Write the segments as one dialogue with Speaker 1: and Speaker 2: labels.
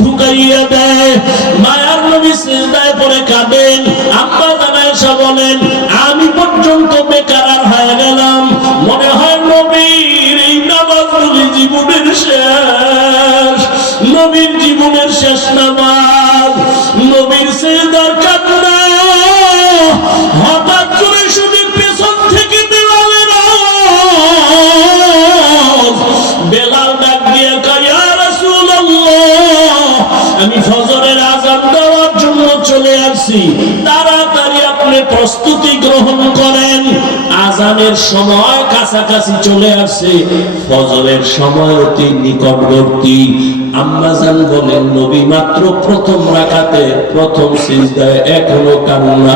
Speaker 1: ঢুকাইয়া দেয় আজানের সময় কাছাকাছি চলে আসছে ফজরের সময় অতি নিকটবর্তী আম্মাজান বলেন, নবী মাত্র প্রথম রাখাতে প্রথম সিজদায় এখনও কান্না।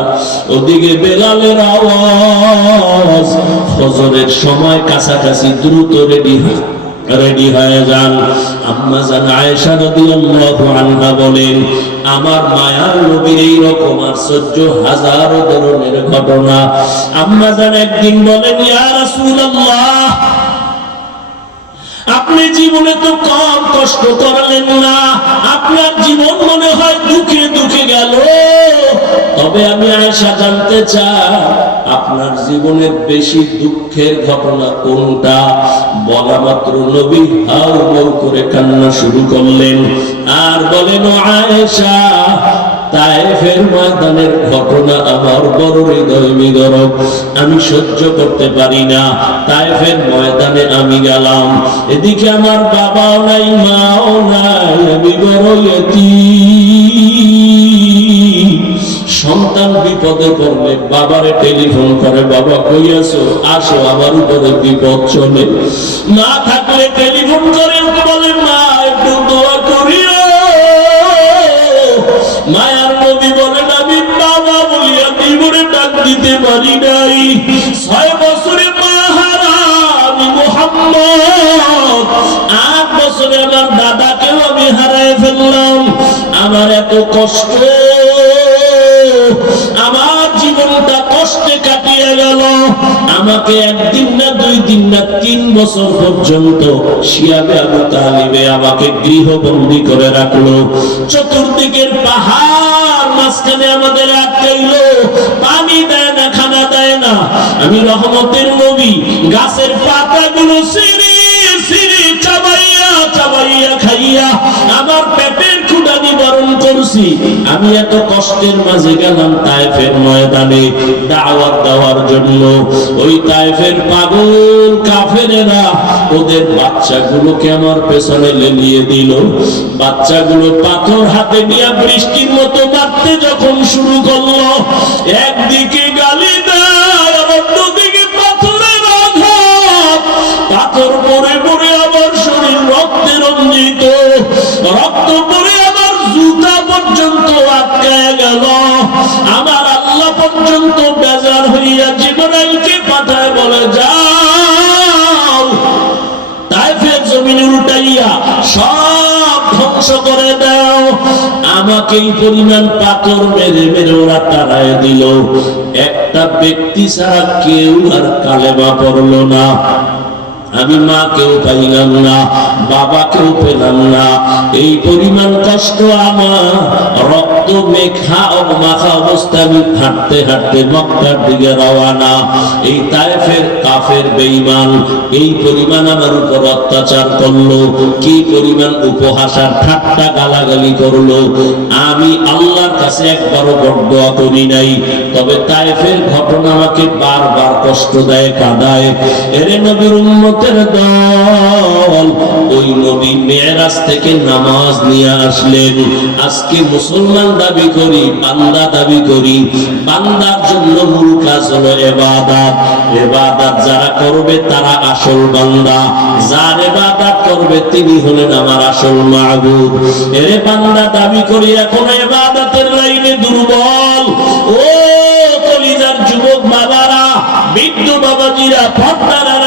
Speaker 1: ওদিকে বেলালের আওয়াজ, ফজরের সময় কাছাকাছি দ্রুত রেডি হয় রেডি হয়ে যান। আম্মা জান আয়েশা রাদিয়াল্লাহু আনহা বলেন আমার মায়ার নবীর এই রকম আশ্চর্য হাজার ধরনের ঘটনা। একদিন বলেন আপনি জীবনে তো কম কষ্ট করলেন না। আপনার জীবন মনে হয় দুঃখে দুঃখে গেল। তবে আমি আয়সা জানতে চাই, আপনার জীবনের বেশি দুঃখের ঘটনা কোনটা? বলা মাত্র নবী হাউ বউ করে কান্না শুরু করলেন। আর বলেন আয়েশা আমি সহ্য করতে পারি না। তায়েফের ময়দানে আমি গেলাম। এদিকে আমার বাবাও নাই, মাও নাই, আমি বড় এতিম। বিপদে পড়লে বাবারে টেলিফোন করে, বাবা, কই আছো? আসো, আমার উপরে বিপদ চলে। মা থাকলে টেলিফোন করে বলে, মা, একটু দোয়া করিও মায়ার নবী বলেন, আমি বাবা বলিয়া জীবনে ডাক দিতে পারি নাই। ছয় বছরে আট বছরে আমার দাদাকেও আমি হারায় ফেললাম। আমার এত কষ্ট আমাকে একদিন না দুই দিন না তিন বছর পর্যন্ত শিয়াবে আবু তালিবে আমাকে গৃহবন্দী করে রাখল। চতুর্দিকের পাহাড় মাঝখানে আমাদের আটকাইলো। পানি দেয় না, খানা দেয় না। আমি রহমতের নবী, গাছের পাতাগুলো সিঁড়ি করছি আমি এত কষ্টের মাঝে গেলাম তাইফের ময়দানে দাওয়াত দেওয়ার জন্য। ওই তাইফের পাগল কাফেরেরা ওদের বাচ্চাগুলোকে আমার পেছনে লেলিয়ে দিল। বাচ্চাগুলো পাথর হাতে নিয়ে বৃষ্টির মতো মারতে যখন শুরু করল, একদিকে গালি জমিন সব ধ্বংস করে দাও। আমাকে এই পরিমাণ পাথর মেরে মেরে ওরা তাড়ায় দিল। একটা ব্যক্তি ছাড়া কেউ আর কালেমা পড়ল না। আমি মাকেও পাইলাম না বাবাকেও পেলাম না। এই পরিমাণ কষ্ট আমার, রক্ত মেখা মাখা অবস্থা আমি হাঁটতে হাঁটতে মক্কার দিকে রওয়ানা। এই তায়েফের কাফের বেঈমান, এই পরিমাণ আমার উপর অত্যাচার করল, কি পরিমাণ উপহাস আর ঠাট্টা গালাগালি করল। আমি আল্লাহর কাছে একবারও বড় করি নাই, তবে তায়েফের ঘটনা আমাকে বারবার কষ্ট দেয়, কাঁদায়। এরে নবীর দল। ওই নবী মেয়েরাজ থেকে নামাজ নিয়ে আসলেন। আজকে মুসলমান দাবি করি, বান্দা দাবি করি। বান্দার জন্য মূল কাজ হলো এবাদাত। এবাদাত যারা করবে তারা আসল বান্দা। যার এবাদাত করবে তিনি হলেন আমার আসল মাহবুব। এরে বান্দা দাবি করি, এখন এবাদাতের লাইনে দুর্বল। ও কলিজার যুবক বাবারা, বৃদ্ধ বাবাজিরা বোনেরা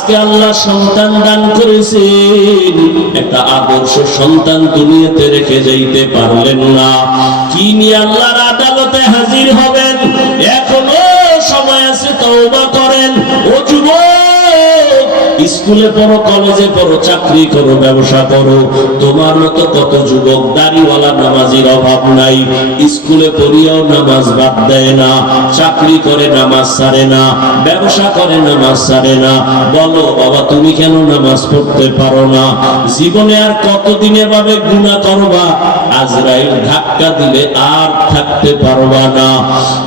Speaker 1: আজকে আল্লাহ সন্তান দান করেছেন। একটা আদর্শ সন্তান তুমি দুনিয়াতে রেখে যাইতে পারলেন না। কি নিয়ে আল্লাহর আদালতে হাজির হবেন স্কুল পড়ো, কলেজে পড়ো, চাকরি করো, ব্যবসা করো। তোমার মতো কত যুবক দাড়িওয়ালা নামাজির অভাব নাই। স্কুলে পড়িয়াও নামাজ বাদ দেয় না, চাকরি করে নামাজ সারে না, ব্যবসা করে নামাজ সারে না। বলো, বাবা, তুমি কেন নামাজ পড়তে পারো না? জীবনে আর কতদিন এভাবে গুণা করবা? আজরাইল ধাক্কা দিলে আর থাকতে পারবা না।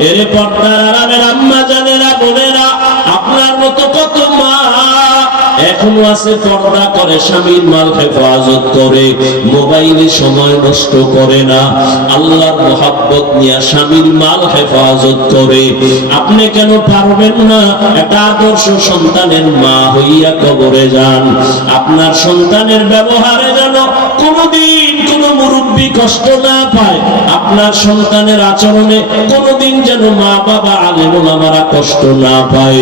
Speaker 1: এরে পর্দার আরামের আম্মা জানেরা এখনও আছে পর্দা করে স্বামীর মাল হেফাজত করে, মোবাইলে সময় নষ্ট করে না। আল্লাহর মোহাব্বত নিয়ে স্বামীর মাল হেফাজত করে। আপনি কেন পারবেন না? একটা আদর্শ সন্তানের মা হইয়া কবরে যান। আপনার সন্তানের ব্যবহারে যেন কোনোদিন কোনো মুরব্বী কষ্ট না পায়, আপনার সন্তানের আচরণে কোনোদিন যেন মা বাবা আলেমুল আমারা কষ্ট না পায়।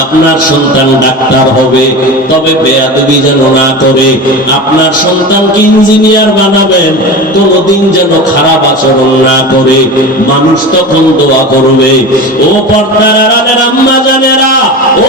Speaker 1: আপনার সন্তান ডাক্তার হবে, তবে বেয়াদবি যেন না করে। আপনার সন্তানকে ইঞ্জিনিয়ার বানাবেন? কোনদিন যেন খারাপ আচরণ না করে। মানুষ তখন দোয়া করবে, ও পর্দার আম্মা জানেরা, ও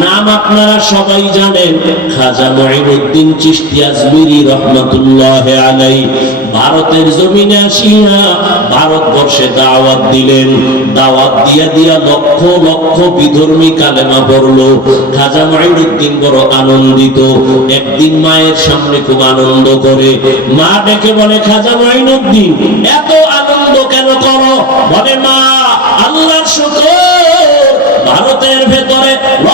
Speaker 1: নাম আপনারা সবাই জানেন। খাজা মঈনুদ্দিন চিশতি আজমিরি রহমাতুল্লাহ আলাই ভারতের জমিনে আসিয়া ভারতবর্ষে দাওয়াত দিলেন। দাওয়াত দিয়া দিয়া লক্ষ লক্ষ বিধর্মী কালেমা পড়ল। খাজা মঈনুদ্দিন বড় আনন্দিত। একদিন মায়ের সামনে খুব আনন্দ করে। মা ডেকে বলে, খাজা মঈনুদ্দিন, এত আনন্দ কেন করো? বলে, মা, আল্লাহর শুকর, ভারতের ভেতরে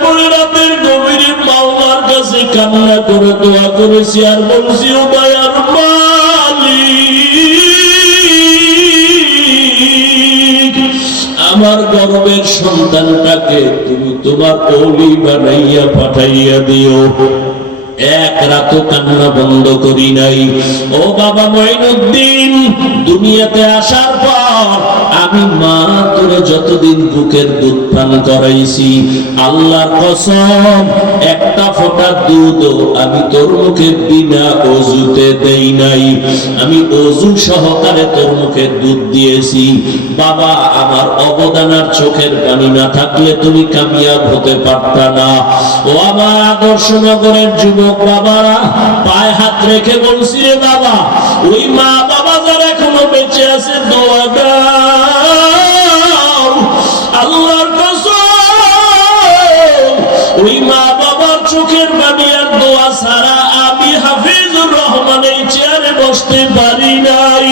Speaker 1: পড়ে রাতের মাওলার কাছে কান্না করে দোয়া করেছি, আর বলছি মালিক, আমার গর্বের সন্তানটাকে তুমি তোমার অলি বানাইয়া পাঠাইয়া দিও। এক রাত কান্না বন্ধ করি নাই। ও বাবা মঈনুদ্দিন, দুনিয়াতে আসার পর আমি মা তোরে যতদিন বুকের দুধ পান করাইছি, আল্লাহর কসম, একটা ফোঁটা দুধ আমি তোর মুখে বিনা অজুতে দেই নাই। আমি অজু সহকারে তোর মুখে দুধ দিয়েছি। বাবা, আমার অবদান আর চোখের পানি না থাকলে তুমি কামিয়াব হতে পারতা না। ও আমার আদর্শ নগরের যুবক বাবারা, পায়ে হাত রেখে বলছি রে বাবা, ওই মা আছে আল্লাহর ওই মা বাবার চোখের পানি আর দোয়া ছাড়া আমি হাফিজুর রহমান চেয়ারে বসতে পারি নাই।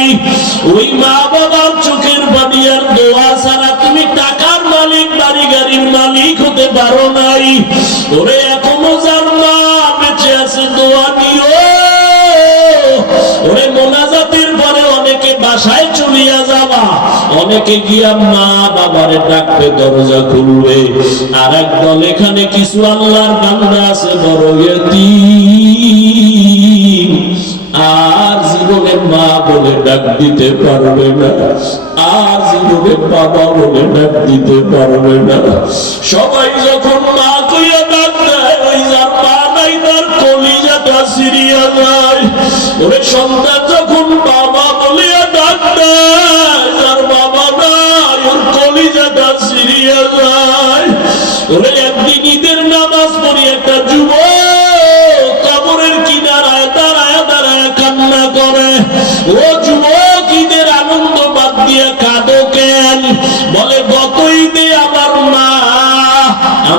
Speaker 1: ওই মা বাবার চোখের পানি আর দোয়া ছাড়া তুমি টাকার মালিক বাড়ি গাড়ির মালিক হতে পারো নাই। ওরে অনেকে গিয়া মা বাবার ডাকতে দরজা খুলবে। আর এক দল এখানে কিছু আল্লাহর বান্দা আছে, বড় ইয়তীম। আর জীবনে মা বলে ডাক দিতে পারবে না। আর জীবনে বাবা বলে ডাক দিতে পারবে না। সবাই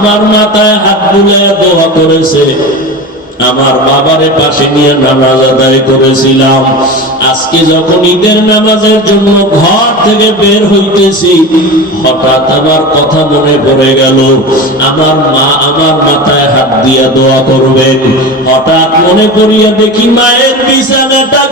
Speaker 1: আমার মাথায় হাত বুলে দোয়া করেছে। আমার বাবারে পাশে নিয়ে নামাজ আদায় করেছিলাম। আজকে যখন ঈদের নামাজের জন্য ঘর থেকে বের হইতেছি, হঠাৎ আমার কথা মনে পড়ে গেল, আমার মা আমার মাথায় হাত দিয়া দোয়া করবেন। হঠাৎ মনে করিয়া দেখি মায়ের বিছানাটা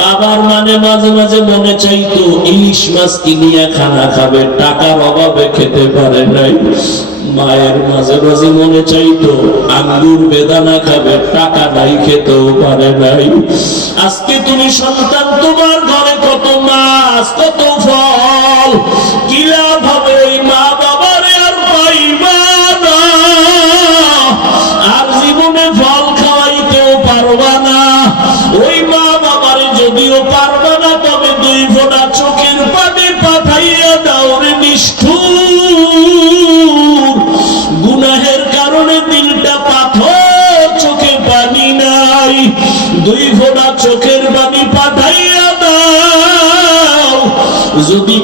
Speaker 1: বাবার মানে মাঝে মাঝে মনে চাইতো, ইলিশ মাছ কিনিয়া খানা খাবে, টাকার অভাবে খেতে পারে নাই। মায়ের মাঝে মাঝে মনে চাইতো, আঙ্গুর বেদানা খাবে, টাকা নাই খেতেও পারে নাই। আজকে তুমি সন্তান, তোমার ঘরে কত মাছ, কত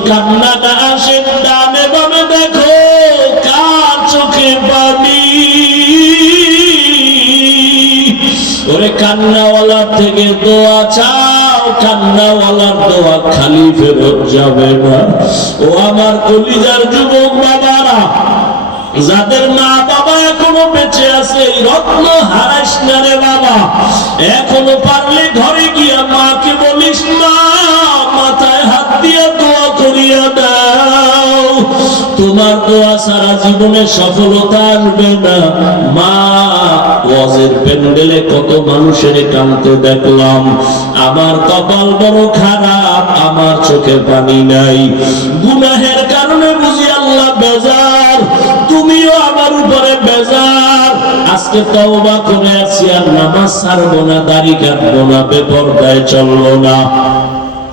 Speaker 1: যদি কান্না আসে বামে দেখো, কার চোখে ওরে থেকে দোয়া চাও, কান্নাওয়ালার দোয়া খালি ফেরত যাবে না। ও আমার কলিজার যুবক বাবারা, যাদের মা বাবা এখনও বেঁচে আছে রত্ন হারাইস না রে বাবা। এখনও পারলে ঘরে গিয়া মাকে বলিস, মা জীবনে সফলতা আসবে না। মা, ওয়াজের প্যান্ডেলে কত মানুষের কানতে দেখলাম। আমার কপাল বড় খারাপ, আমার চোখে পানি নাই। গুনাহের কারণে বুঝি আল্লাহ বেজার, তুমিও আমার উপরে বেজার। আজকে তওবা করে আছি আর নামাজ ছাড়বো না, দাড়ি কাটবো না, বেপরদায় চলবো না।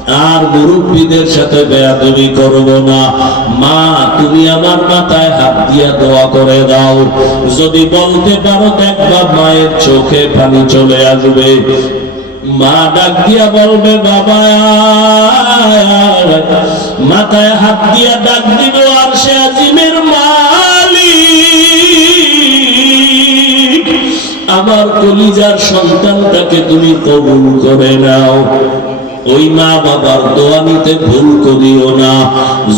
Speaker 1: আর মুরব্বীদের সাথে বেয়াদবি করব না। মা, তুমি আমার মাথায় হাত দিয়া দোয়া করে দাও। যদি বলতে পারো দেখবা মায়ের চোখে পানি চলে আসবে। মা ডাক দিয়া বলবে, বাবা, মাথায় হাত দিয়া ডাক দিব আর সে আজিমের মালিক। আমার কলিজার সন্তানটাকে তুমি কবুল করে নাও। ওই মা বাবার দোয়া নিতে ভুল করিও না।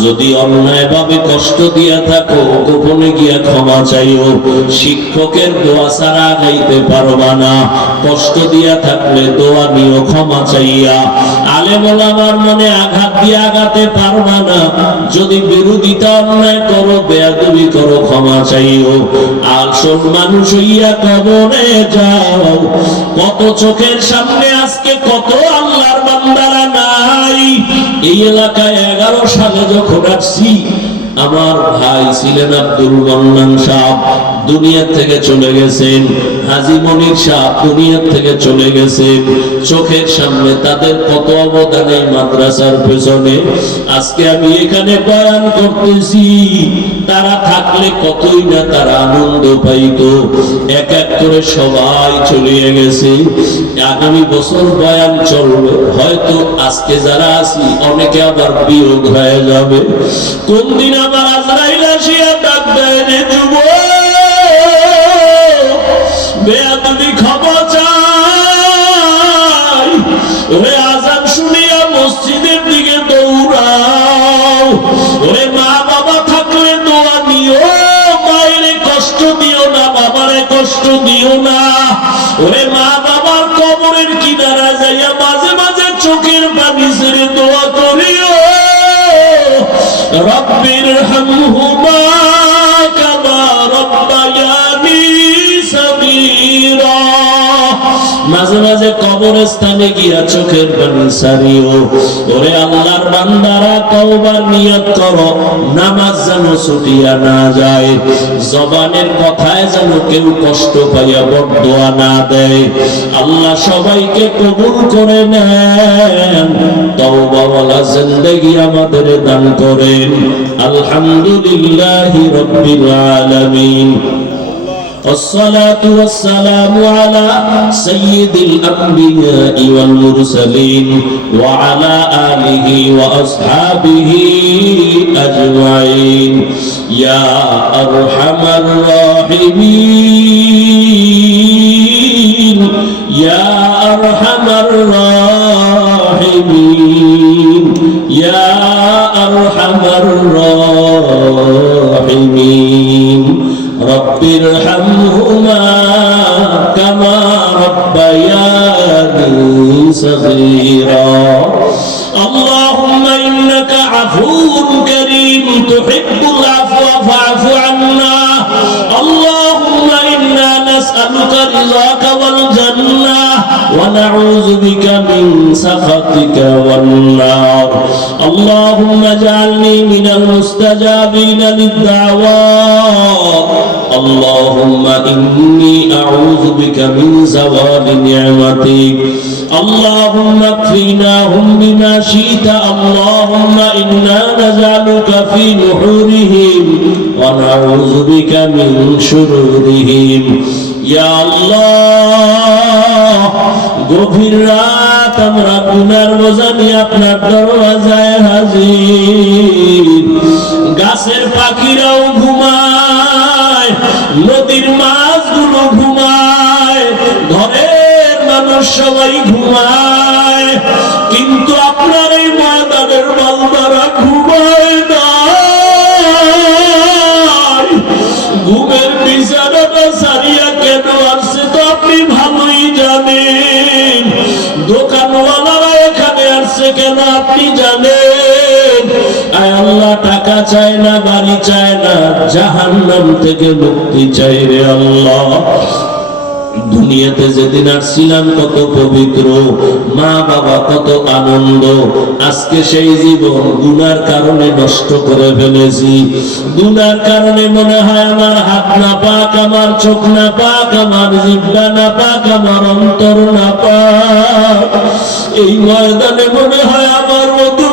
Speaker 1: যদি অন্যায় ভাবে কষ্ট দিয়া থাকো, গোপনে গিয়া ক্ষমা চাইও। শিক্ষকের দোয়া ছাড়া গাইতে পারবা না। কষ্ট দিয়া থাকলে দোয়া নিও, ক্ষমা চাইয়া। আলেম আমার মনে আঘাত দিয়ে আঘাতে পারবা না। যদি বিরোধিতা অন্যায় করো, বেয়াদবি করো, ক্ষমা চাইও। আসল মানুষ হইয়া কবরে যাও। কত চোখের সামনে আজকে কত নাই এই এলাকায় এগারো সালে যখন আসছি আমার ভাই ছিলেন আব্দুল মন্নান সাহ দুনিয়া থেকে চলে গেছেন। হাজি মনির সাহ দুনিয়া থেকে চলে গেছেন। চোখের সামনে তাদের কত অবদান এই মাদ্রাসার পেছনে। আজকে আমি এখানে বয়ান করতেছি, তারা থাকলে কতই না তারা আনন্দ পাইতো। এক এক করে সবাই চলিয়ে গেছে। আগামী বছর বয়ান চলবে। হয়তো আজকে যারা আছি, অনেকে আবার বিয়োগ হয়ে যাবে। কোন দিন আবার আজরাইল আসিয়া রব্বির হামহুমা মাঝে মাঝে কবরস্থানে গিয়া চোখের পানি সারিও ওরে আল্লাহর বান্দারা তওবার নিয়ত করো। নামাজ যেন ছুটিয়া না যায়। জবানের কথায় যেন কেউ কষ্ট পাইয়া বদোয়া না দেয়। আল্লাহ সবাইকে কবুল করে নেন। তওবাওয়ালা জিন্দেগি আমাদের দান করেন। আলহামদুলিল্লাহি রাব্বিল আলামিন। والصلاة والسلام على سيد الأنبياء والمرسلين وعلى آله وأصحابه أجمعين. يا أرحم الراحمين. زوال نعمتك اللهم اكفيناهم بما شئت اللهم إنا نجعلك في نحورهم ونعوذ بك من شرورهم يا الله গভীর রাত আমরা গুনার বোঝা নিয়ে আপনার দরওয়াজায় হাজির গাছের পাখিরাও ঘুমায় নদীর মাছগুলো সবাই ঘুমায়, কিন্তু আপনার এই ময়দানের বালদারা ঘুমায় না ঘুমের বিছানাটা সারিয়া কেন আসছে তো আপনি ভালোই জানেন। দোকানওয়ালারা এখানে আসছে কেন আপনি জানেন? আল্লাহ, টাকা চায় না, বাড়ি চায় না, জাহান্নাম থেকে মুক্তি চাই রে আল্লাহ। দুনিয়াতে যেদিন আসছিলাম কত পবিত্র, মা বাবা কত আনন্দ। আজকে সেই জীবন গুনার কারণে নষ্ট করে ফেলেছি। গুনার কারণে মনে হয় আমার হাত না পাক, আমার চোখ না পাক, আমার জিব্বা না পাক, আমার অন্তর না পাক। এই ময়দানে মনে হয় আমার মতো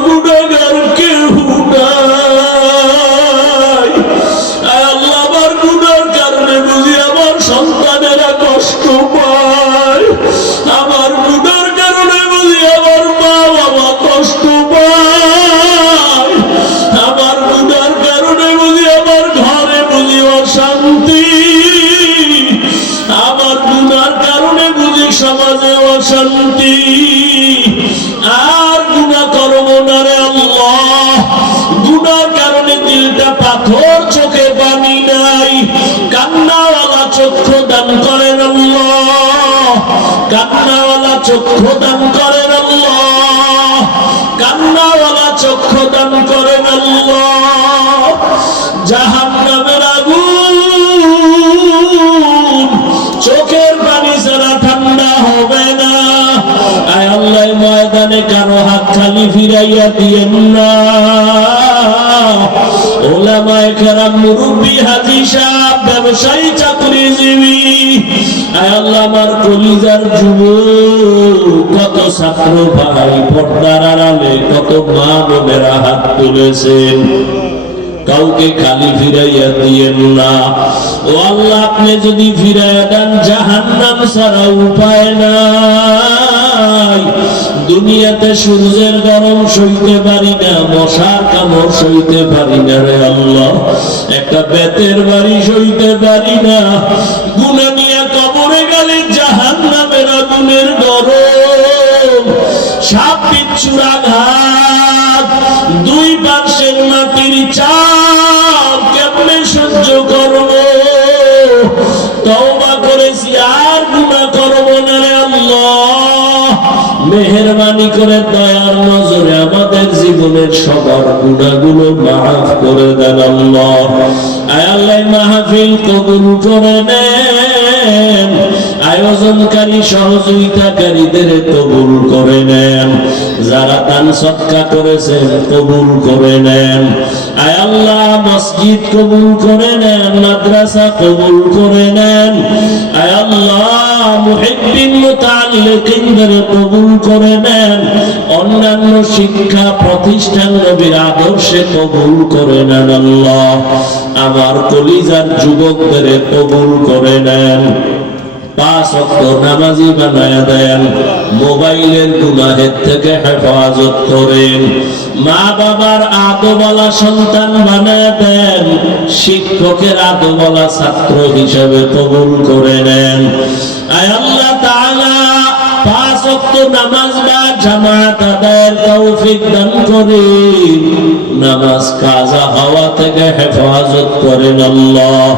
Speaker 1: চক্ষু দান করেন আল্লাহ। কান্নাওয়ালা চক্ষু দান করেন আল্লাহ। জাহান্নামের আগুন। চোখের পানি ছাড়া ঠান্ডা হবে না। আয় আল্লাহ ময়দানে কারও হাত খালি ফিরাইয়া দিয়েন না। ওলামায়ে কেরাম মুরব্বী হাজি সাহেব, ব্যবসায়ী কলিজার যুব কত ছাত্র ভাই পর্দার আড়ালে কত মা বোনেরা হাত তুলেছেন। কাউকে খালি ফিরাইয়া দিয়েন না। ও আল্লাহ, আপনি যদি ফিরাইয়া দেন, জাহান্নাম ছাড়া উপায় নাই। দুনিয়াতে সূর্যের গরম সইতে পারি না, মশার কামড় সইতে পারি না রে আল্লাহ। একটা বেতের বাড়ি সইতে পারি না গুনে নিয়ে মেহেরবানি করে দয়ার নজরে আমাদের জীবনের সবার গুণাগুলো মাফ করে দেন আল্লাহ। আয় আল্লাহ মাহফিল কবুল করে নেন। আয়োজনকারী, সহযোগিতাকারীদের কবুল করে নেন। যারা দান সৎকা কবুল করে নেন। আয় আল্লাহ, মসজিদ কবুল করে নেন, মাদ্রাসা কবুল করে নেন। আয় আল্লাহ কবুল করে নেন। অন্যান্য শিক্ষা প্রতিষ্ঠান নবীর আদর্শে কবুল করে নেন আল্লাহ। আমার কলিজার যুবকদের কবুল করে নেন। পাঁচ অক্ট নামাজি দেন, মোবাইলের গুনাহের থেকে হেফাজত করেন। মা বাবার আদোবালা সন্তান দেন, শিক্ষকের আদোবালা ছাত্র হিসেবে কবুল করে নেন। নামাজ দান নামাজ কাজা হওয়া থেকে হেফাজত করেন আল্লাহ।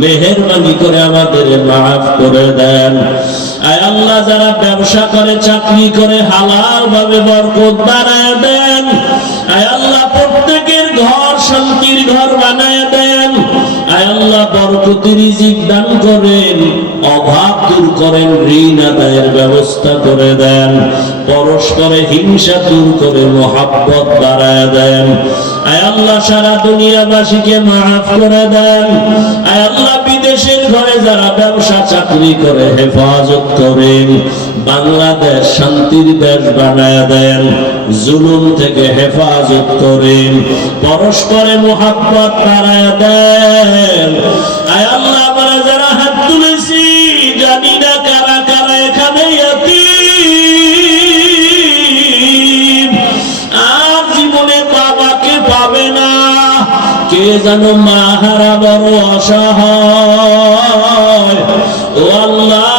Speaker 1: মেহরবানি করে আমাদের মাফ করে দেন। আয় আল্লাহ, যারা ব্যবসা করে, চাকরি করে হালাল ভাবে বরকত বানায় দেন। আয় আল্লাহ, প্রত্যেকের ঘর শান্তির ঘর বানায় দেন। আল্লাহ বরকতি রিজিক দান করেন, অভাব দূর করেন, ঋণ আদায়ের ব্যবস্থা করে দেন, পরস্পরে হিংসা দূর করে মোহাব্বত বাড়ায় দেন। আয় আল্লাহ সারা দুনিয়াবাসীকে মাফ করে দেন। আয় আল্লাহ বিদেশের ঘরে যারা ব্যবসা চাকরি করে হেফাজত করেন। বাংলাদেশ শান্তির দেশ বানায় দেন, জুলুম থেকে হেফাজত করেন, পরস্পরে মোহাব্বত বাড়ায় দেন। আয় আল্লাহ যারা হাত তুলেছি এখানে আর বাবাকে পাবে না, কে যেন মাহারা বড় অসহায় ও আল্লাহ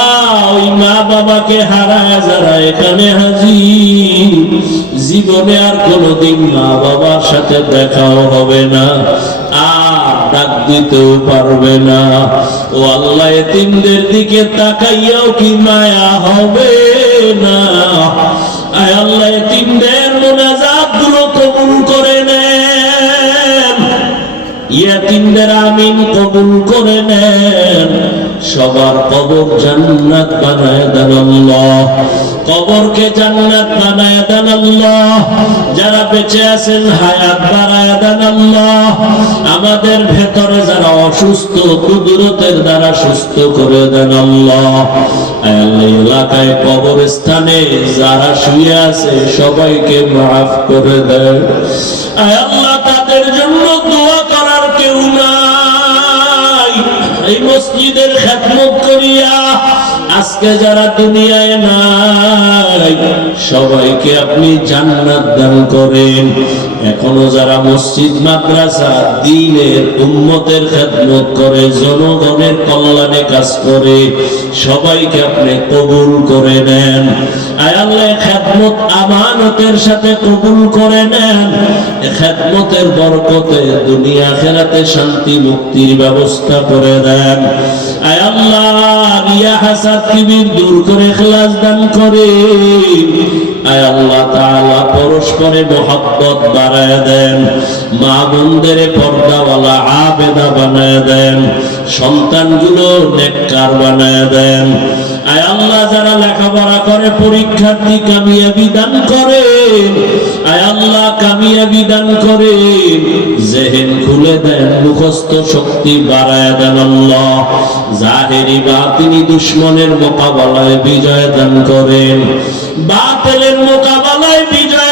Speaker 1: ওই মা বাবাকে হারায় যারা এখানে হাজি জীবনে আর কোনোদিন মা বাবার সাথে দেখাও হবে না পারবে না। ও আল্লাহ দিকে তাকাইয়াও কি মায়া হবে না? আল্লাহ, এতিমদের মোনাজাতগুলো কবুল করে নেন। আমিন কবুল করে নেন। সবার কবর জান্নাত বানায় দেন আল্লাহ। কবরকে জান্নাত বানায় দেন আল্লাহ। যারা বেঁচে আছেন হায়াত বাড়ায় দেন আল্লাহ। আমাদের ভেতরে যারা অসুস্থ কুদরতের দ্বারা সুস্থ করে দেন আল্লাহ, এলাকায় কবরস্থানে যারা শুয়ে আছে সবাইকে মাফ করে দেন আল্লাহ তাদের জন্য আজকে যারা দুনিয়ায় নাই সবাইকে আপনি জান্নাত দান করেন। এখনও যারা মসজিদ, মাদ্রাসা, দিনের উম্মতের খেদমত করে, জনগণের কল্যাণে কাজ করে, সবাইকে আপনি কবুল করে নেন। আমানতের সাথে কবুল করে নেন। খেদমতের বরকতে দুনিয়া খেরাতে শান্তি মুক্তির ব্যবস্থা করে দেন। আয় আল্লাহ, রিয়া দূর করে খিলাস দান করে। আয়াল্লাহ তাআলা, পরস্পরে মোহাব্বত বাড়ায় দেন, মা পর্দাওয়ালা আবেদা বানায় দেন নেককার বানায় দেন। আয় আল্লাহ যারা লেখাপড়া করে, পরীক্ষার্থী কামিয়াবি দান করে। আয় আল্লাহ কামিয়াবি দান করে, জেহেন খুলে দেন, মুখস্থ শক্তি বাড়ায় দেন আল্লাহ। জাহেরি বাতিনি দুশ্মনের মোকাবেলায় বিজয় দান করেন। বাতিলের মোকাবেলায় বিজয়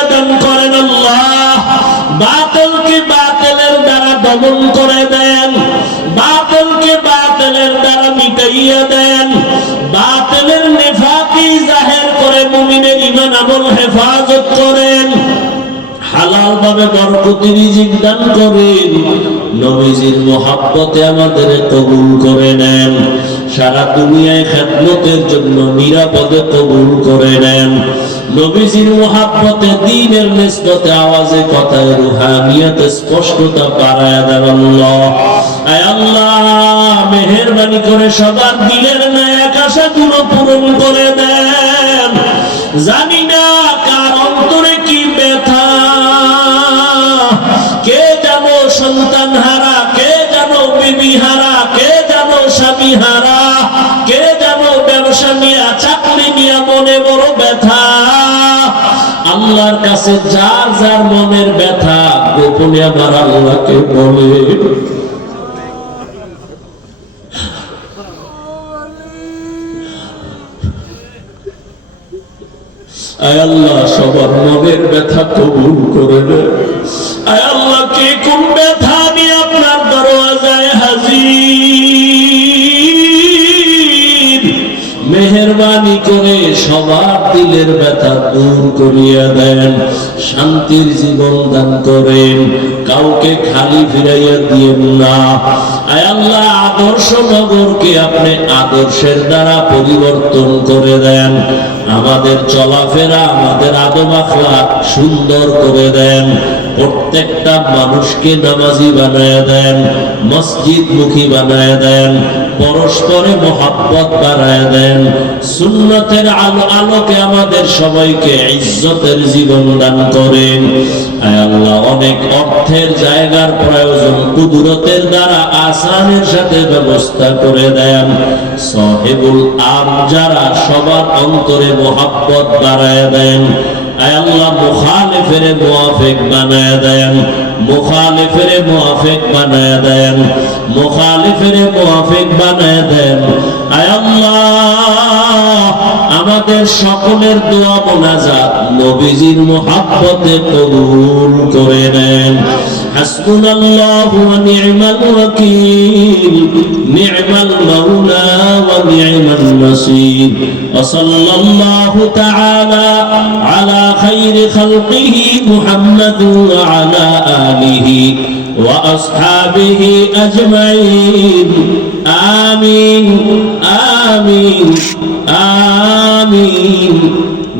Speaker 1: বাতিলকে বাতিলের দ্বারা দমন করে দেন। বাতিলকে বাতিলের দ্বারা মিটাইয়া দেন। বাতিলের নেফাকি জাহের করে মুমিনের ইমান আমল হেফাজত করেন। দান করেন। করে নেন। সারা দুনিয়ায় খেদমতের জন্য নিরাপদে কবুল করে নেন। নবীজির মোহাব্বতে, দিনের নিসবতে আওয়াজে কথায়, রুহানিয়াতে স্পষ্টতা বাড়ায় দেন মেহেরবানি করে সবার দিলের ন্যায় আকাশা গুলো পূরণ করে দেন। জানি না কার অন্তরে কি ব্যথা, কে জানো সন্তান হারা কে জানো বিবি হারা কে জানো স্বামী হারা আল্লাহর কাছে যার যার মনের ব্যথা গোপনে আমার আল্লাহকে বলে। আল্লাহ, সবার মনের ব্যথা কবুল করে নেয় আল্লাহ, কে কোন মেহরবানি করে সবার দিলের ব্যথা দূর করিয়া দেন, শান্তির জীবন দান করেন, কাউকে খালি ফিরাইয়া দিয়েন না। আল্লাহ, আদর্শ নগরকে আপনি আদর্শের দ্বারা পরিবর্তন করে দেন, আমাদের চলাফেরা, আমাদের আদব আখলাক সুন্দর করে দেন, প্রত্যেকটা মানুষকে নামাজি বানায় দেন মসজিদ মুখী বানায় দেন পরস্পরে মহাব্বত বানায় দেন। সুন্নতের আলো আলোকে আমাদের সবাইকে ইজ্জতের জীবন দান করেন। আল্লাহ, অনেক অর্থের জায়গার প্রয়োজন কুদরতের দ্বারা আসানের সাথে ব্যবস্থা করে দেন। সাহেবুল আম যারা সবার অন্তরে মহাব্বত বাড়ায় দেন। আল্লাহ, মুখালিফের মুআফিক বানায় দেন। মুখালিফের মুআফিক বানায় দেন। মুখালিফের মুহাফিক বানায় দেন। আমাদের সকলের দোয়া মোনাজাত নবীজির মুহাব্বতে কবুল করে নেন। حسبنا الله ونعم الوكيل نعم المولى ونعم النصير. وصلى الله تعالى على خير خلقه محمد وعلى آله وأصحابه أجمعين. آمين آمين آمين.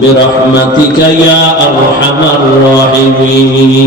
Speaker 1: برحمتك يا أرحم الراحمين.